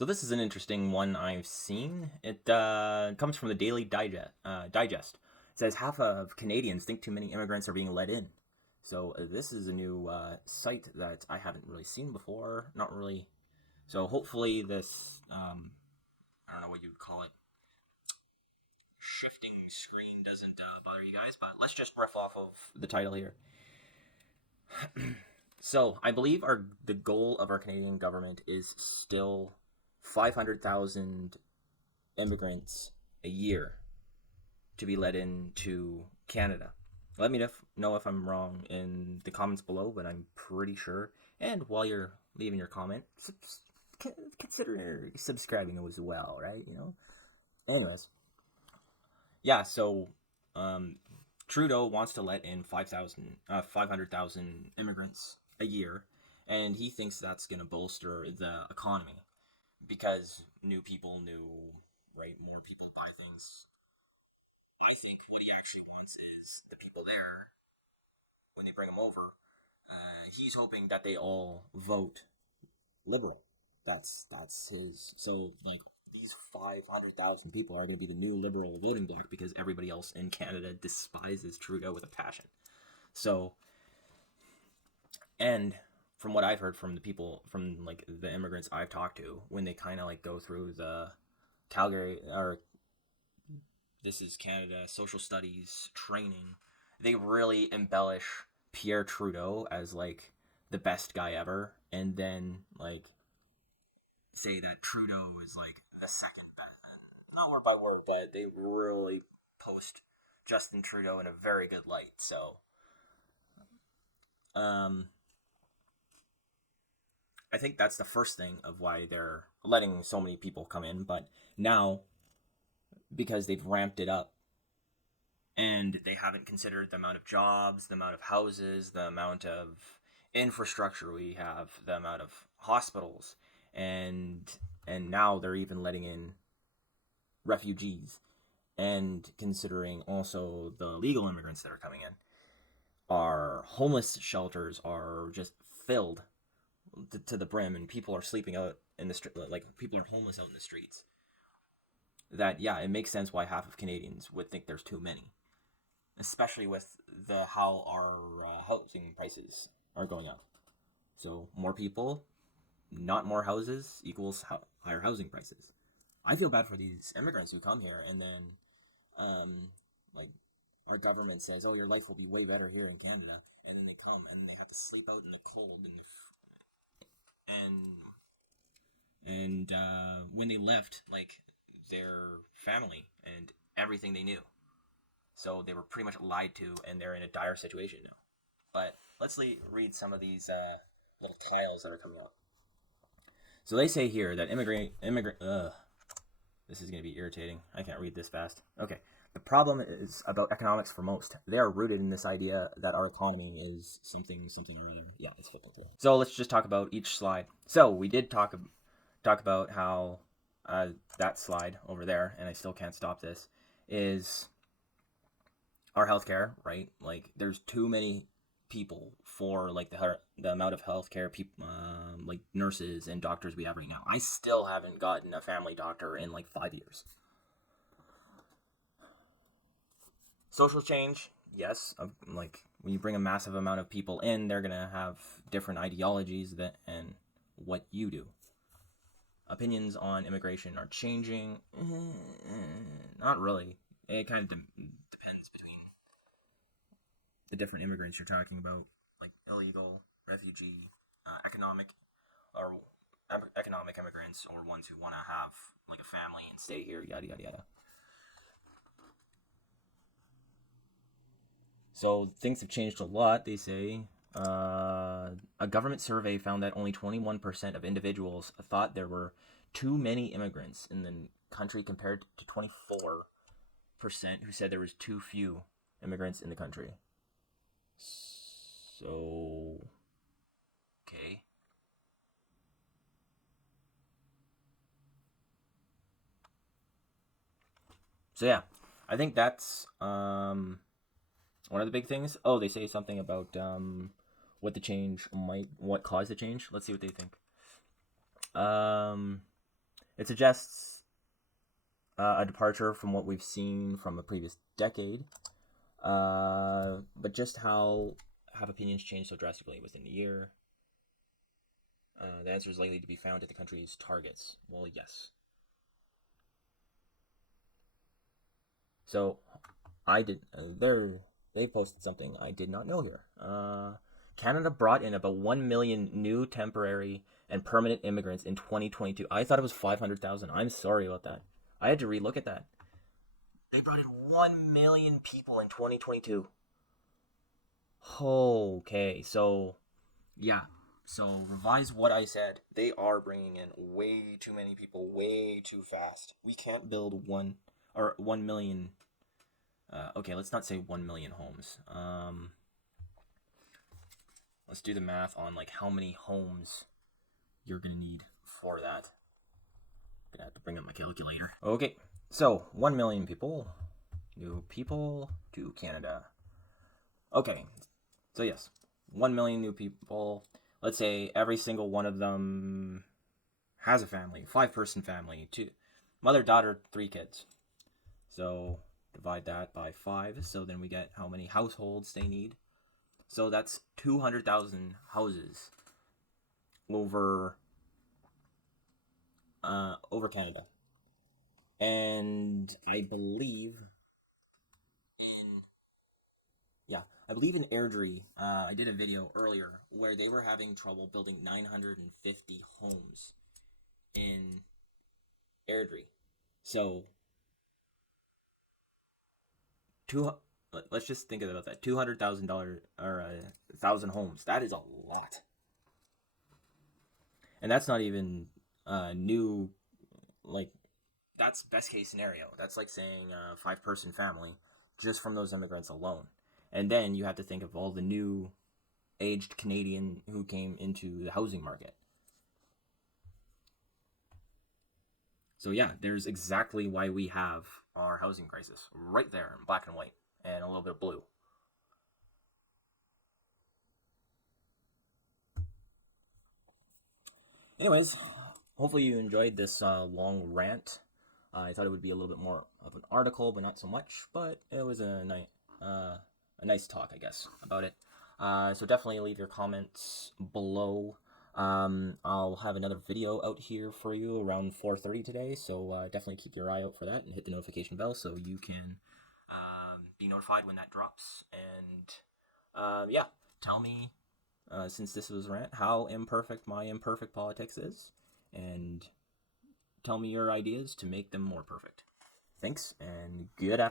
So this is an interesting one I've seen. It comes from the Daily Digest. It says half of Canadians think too many immigrants are being let in. So this is a new site that I haven't really seen before. Not really. So hopefully this, I don't know what you'd call it, shifting screen doesn't bother you guys. But let's just riff off of the title here. So I believe the goal of our Canadian government is still 500,000 immigrants a year to be let into Canada. Let me know if I'm wrong in the comments below, but I'm pretty sure. And while you're leaving your comment, consider subscribing as well, right? Anyways, yeah. So, um, Trudeau wants to let in 500,000 immigrants a year, and he thinks that's going to bolster the economy because right, more people buy things. I think what he actually wants is the people there, when they bring them over, he's hoping that they all vote liberal. That's his. So like these 500,000 people are going to be the new liberal voting bloc because everybody else in Canada despises Trudeau with a passion. So, and from what I've heard from the people, from like the immigrants I've talked to, when they kind of like go through the Calgary or this is Canada social studies training, they really embellish Pierre Trudeau as like the best guy ever, and then like say that Trudeau is like the second best, not word by word, but they really post Justin Trudeau in a very good light. So, um, I think that's the first thing of why they're letting so many people come in. But now, because they've ramped it up, and they haven't considered the amount of jobs, the amount of houses, the amount of infrastructure we have, the amount of hospitals, and now they're even letting in refugees, and considering also the legal immigrants that are coming in. Our homeless shelters are just filled to the brim, and people are sleeping out in the street, like people are homeless out in the streets. That, yeah, it makes sense why half of Canadians would think there's too many, especially with the how our housing prices are going up. So more people, not more houses equals higher housing prices. I feel bad for these immigrants who come here and then, like, our government says, "Oh, your life will be way better here in Canada," and then they come and they have to sleep out in the cold and when they left, like their family and everything they knew, so they were pretty much lied to, and they're in a dire situation now. But let's read some of these little tiles that are coming up. So they say here that immigrant. This is going to be irritating. I can't read this fast. Okay. The problem is about economics for most. They are rooted in this idea that our economy is something. Yeah, it's flipping through. So let's just talk about each slide. So we did talk about how that slide over there, and I still can't stop this, is our healthcare, right? Like, there's too many people for like the amount of healthcare people, like nurses and doctors we have right now. I still haven't gotten a family doctor in like 5 years. Social change, yes. Like when you bring a massive amount of people in, they're gonna have different ideologies and what you do. Opinions on immigration are changing. Not really. It kind of depends between the different immigrants you're talking about, like illegal, refugee, economic, or economic immigrants, or ones who want to have like a family and stay here, yada yada yada. So things have changed a lot. They say a government survey found that only 21% of individuals thought there were too many immigrants in the country, compared to 24% who said there was too few immigrants in the country. So, okay. So yeah, I think that's one of the big things. Oh, they say something about what caused the change. Let's see what they think. Um, It suggests a departure from what we've seen from the previous decade. But just how have opinions changed so drastically within a year? The answer is likely to be found at the country's targets. Well, yes. So, I did. They posted something I did not know here. Canada brought in about 1 million new temporary and permanent immigrants in 2022. I thought it was 500,000. I'm sorry about that. I had to relook at that. They brought in 1 million people in 2022. Okay, so yeah. So revise what I said. They are bringing in way too many people, way too fast. We can't build 1 million. Okay, let's not say 1 million homes. Let's do the math on like how many homes you're gonna need for that. I'm gonna have to bring up my calculator. Okay, so 1 million people, new people to Canada. Okay, so yes, 1 million new people. Let's say every single one of them has a family, 5-person family, mother, daughter, 3 kids. So divide that by 5. So then we get how many households they need. So that's 200,000 houses over Canada. And I believe in Airdrie, I did a video earlier where they were having trouble building 950 homes in Airdrie. So let's just think about that. $200,000 or 1,000 homes. That is a lot, and that's not even new. Like that's best case scenario. That's like saying a 5-person family just from those immigrants alone, and then you have to think of all the new aged Canadian who came into the housing market. So yeah, there's exactly why we have our housing crisis right there in black and white and a little bit of blue. Anyways, hopefully you enjoyed this long rant. I thought it would be a little bit more of an article, but not so much. But it was a nice talk, I guess, about it. So definitely leave your comments below. I'll have another video out here for you around 4:30 today, so definitely keep your eye out for that and hit the notification bell so you can be notified when that drops. And yeah, tell me, since this was a rant, how imperfect my imperfect politics is, and tell me your ideas to make them more perfect. Thanks, and good afternoon.